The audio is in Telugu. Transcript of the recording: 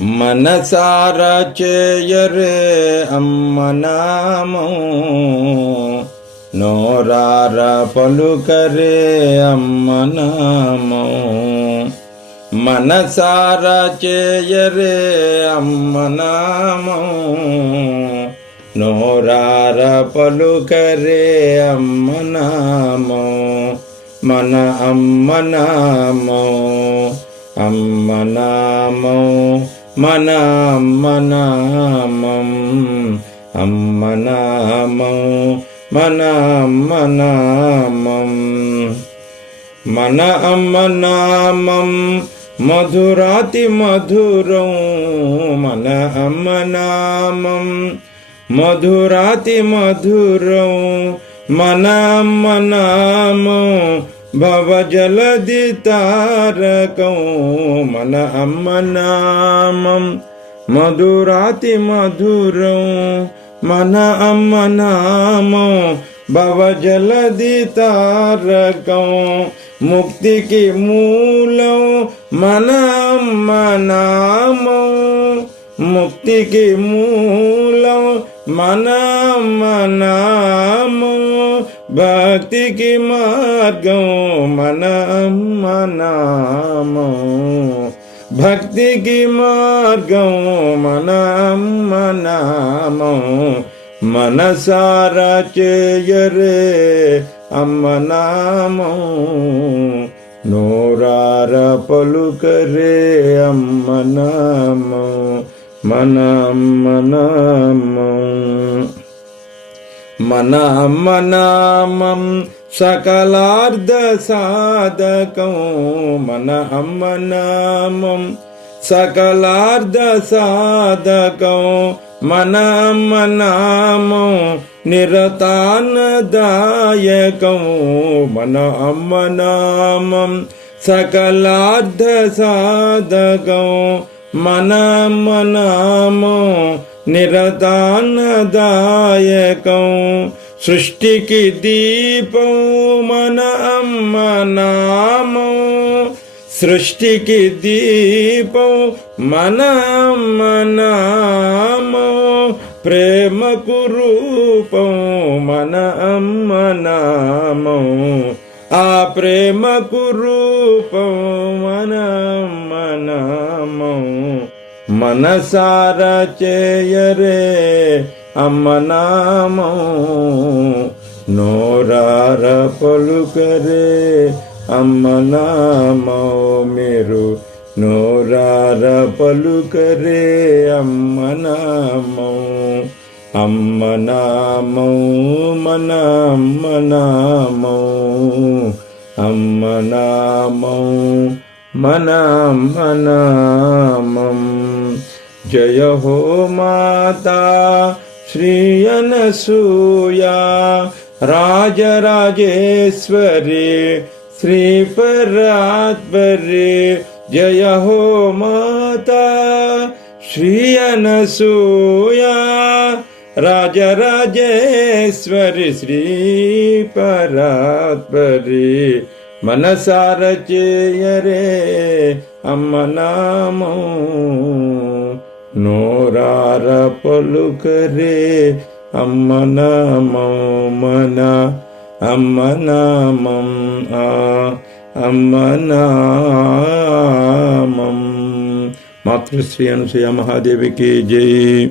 మనసారా చేయరే అమ్మ నామం, నోరారా పలుకరే అమ్మ నామం. మనసారా చేయరే అమ్మ నామం, నోరారా పలుకరే అమ్మ నామం. మన అమ్మ నామం, అమ్మ నామం, మన అమ్మ నామం, అమ్మ నామం, మన అమ్మ నామం. మన అమ్మ నామం మధురాతి మధురం, మన అమ్మ నామం మధురాతి మధురం. మన అమ్మ నామం భవజలధి తారకం, మన అమ్మ నామం మధురాతి మధురం. మన అమ్మ నామం భవజలధి తారకం, ముక్తికి మూలం మన అమ్మ నామం. ముక్తికి మూలం మన అమ్మ నామం, భక్తికి మార్గం మన అమ్మ నామం. భక్తికి మార్గం మన అమ్మ నామం. మనసారా చేయరే అమ్మ నామం, నోరారా పలుకరే అమ్మ నామం. మన అమ్మ నామం, మన అమ్మ నామం సకలార్థ సాధకం. మన అమ్మ నామం సకలార్థ సాధకం. మన అమ్మ నామం నిరతాన్నదాయకం. మన అమ్మ నామం సకలార్థ సాధకం. మన అమ్మ నామం నిరతాన్నదాయకం. సృష్టికి దీపం మన అమ్మ నామం. సృష్టికి దీపం మన అమ్మ నామం. ప్రేమకు రూపం మన అమ్మ నామం. ఆ ప్రేమకు రూపం మన అమ్మ నామం. మనసారా చేయరే అమ్మ నామం, నోరారా పలుకరే అమ్మ నామం. మీరు నోరారా పలుకరే అమ్మ నామం. అమ్మ నామం మన అమ్మ నామం. అమ్మ నామం మన అమ్మ నామం. జయ హో మాతా శ్రీ అనసూయా, రాజరాజేశ్వరి శ్రీ పరాత్పరి. జయ హో మాతా శ్రీ అనసూయా, రాజరాజేశ్వరి శ్రీ పరాత్పరి. మనసారా చేయరే అమ్మ నామం, నోరారా పలుకరే అమ్మ నామం. మన అమ్మ నామం, అమ్మ నామం. మాతృశ్రీ అనసూయ మహాదేవికి జై.